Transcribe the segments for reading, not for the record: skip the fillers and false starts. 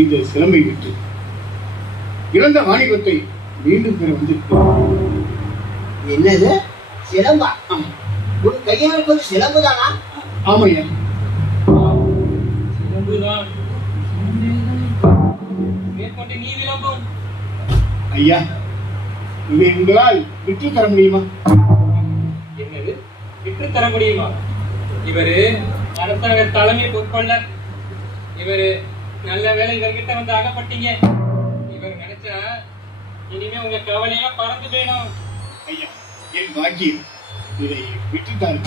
இந்த சிலம்பை விட்டு இழந்த வாணிபத்தை மீண்டும் பெற வந்திருக்கிறோம். என்னது சிலம்பா? உன் கையில் இருப்பது சிலம்பு தானா? ஆமையா, சிலம்புதான். மேற்கொண்டு நீ விளம்பும். ஐயா, இதை உங்களால் விற்று தர முடியுமா? என்னது விற்று தர முடியுமா? இவரு அரசாங்க தலைமை பொறுப்பல்ல. இவரு நல்ல வேலை இவர்கிட்ட வந்து அகப்பட்டீங்க. இவர் நினைச்சா இனிமே உங்க கவலையெல்லாம் பறந்து போயிடும். ஐயா, என் பாக்கியம், இதை விற்றுத்தாரு.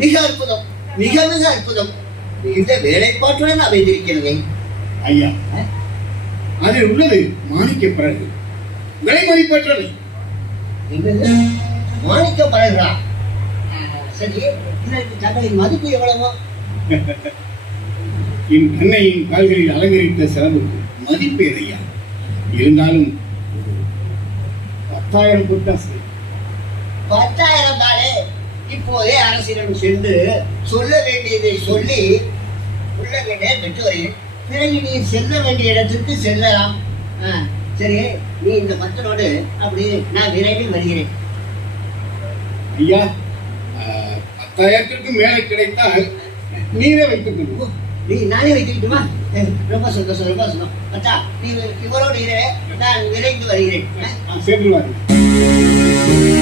மிக அற்புதம், மிக மிக அற்புதம். இந்த வேலைப்பாட்டுடன் அமைந்திருக்கிறது. ஐயா, அதில் உள்ளது மாணிக்க பிறகு விலை மதிப்பற்றவை. என்னது மாணிக்க பழகிறா? சரி, இதற்கு தங்களின் மதிப்பு எவ்வளவோ? என் கண்ணையின் கால்களில் அலங்கரித்த சிலம்புக்கு மதிப்பு எதையா? இருந்தாலும் 10,000 கொடுத்தா சரி. 10,000 தானே? இப்போதே அரசிடம் சென்று சொல்ல வேண்டியதை சொல்லி உள்ள வேண்டிய பெற்று வருகிறேன். பிறகு நீ செல்ல வேண்டிய இடத்திற்கு செல்லலாம். சரி, நீ இந்த பத்தனோடு அப்படி நான் விரைவில் வருகிறேன். ஐயா, 10,000க்கு மேலே கிடைத்தால் நீரே வைத்துக் கொள்வோம். நீ நானே வைத்துக்கிட்டுமா? ரொம்ப சந்தோஷம், ரொம்ப சந்தோஷம். அச்சா, நீ இவரோடு இரு, நான் விரைந்து வருகிறேன். சென்று வாருங்கள்.